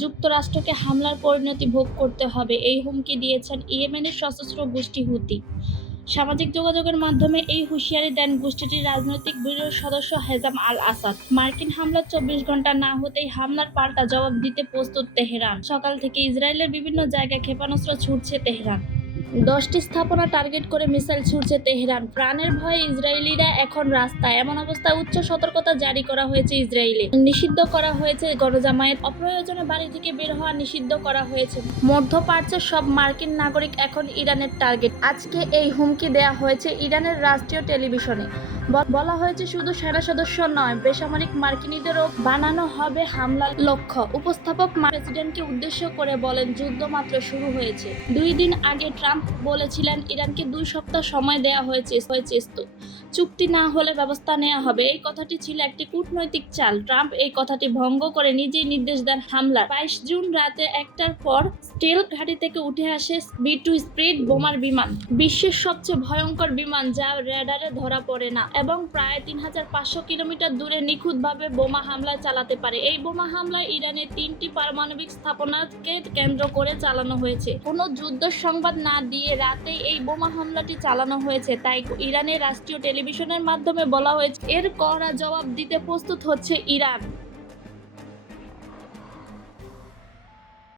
যুক্তরাষ্ট্রকে হামলার পরিণতি ভোগ করতে হবে, এই হুমকি দিয়েছেন ইয়েমেনের সশস্ত্র গোষ্ঠী হুতি। সামাজিক যোগাযোগের মাধ্যমে এই হুঁশিয়ারি দেন গোষ্ঠীটির রাজনৈতিক ব্যুরোর সদস্য হেজাম আল-আসাদ। মার্কিন হামলার ২৪ ঘণ্টা না হতেই হামলার পাল্টা জবাব দিতে প্রস্তুত তেহরান। সকাল থেকে ইসরায়েলের বিভিন্ন জায়গায় ক্ষেপণাস্ত্র ছুড়ছে তেহরান। ১০টি স্থাপনা টার্গেট করে মিসাইল ছুড়ছে তেহরান। প্রাণের ভয়ে ইসরায়েলিরা এখন রাস্তায়। এমন অবস্থায় উচ্চ সতর্কতা জারি করা হয়েছে ইসরায়েলে। নিষিদ্ধ করা হয়েছে গণজামায়াত। অপ্রয়োজনে বাড়ি থেকে বের হওয়া নিষিদ্ধ করা হয়েছে। মধ্যপ্রাচ্যের সব মার্কিন নাগরিক এখন ইরানের টার্গেট। আজকে এই হুমকি দেয়া হয়েছে ইরানের রাষ্ট্রীয় টেলিভিশনে। বলা হয়েছে শুধু সেনা সদস্য নয়, বেসামরিক মার্কিনীদেরও বানানো হবে হামলার লক্ষ্য। উপস্থাপক প্রেসিডেন্টকে উদ্দেশ্য করে বলেন, যুদ্ধ মাত্র শুরু হয়েছে। ২ দিন আগে ট্রাম্প বলেছিলেন ইরানকে ২ সপ্তাহ সময় দেয়া হয়েছে, চুক্তি না হলে ব্যবস্থা নেওয়া হবে। এই কথাটি ছিল একটি কূটনৈতিক চাল। ট্রাম্প এই কথাটি ভঙ্গ করে নিজেই নির্দেশ দেন হামলার। ২২ জুন রাতে ১টার পর স্টিল ঘাঁটি থেকে উঠে আসে B-2 স্পিড বোমার বিমান, বিশ্বের সবচেয়ে ভয়ঙ্কর বিমান যা রেডারে ধরা পড়ে না এবং প্রায় ৩৫০০ কিলোমিটার দূরে নিখুঁতভাবে বোমা হামলা চালাতে পারে। এই বোমা হামলায় ইরানের ৩টি পারমাণবিক স্থাপনাকে কেন্দ্র করে চালানো হয়েছে। কোনো যুদ্ধ সংবাদ না দিয়ে রাতেই এই বোমা হামলাটি চালানো হয়েছে, তাই ইরানের রাষ্ট্রীয় টেলিভিশনের মাধ্যমে বলা হয়েছে এর কড়া জবাব দিতে প্রস্তুত হচ্ছে ইরান।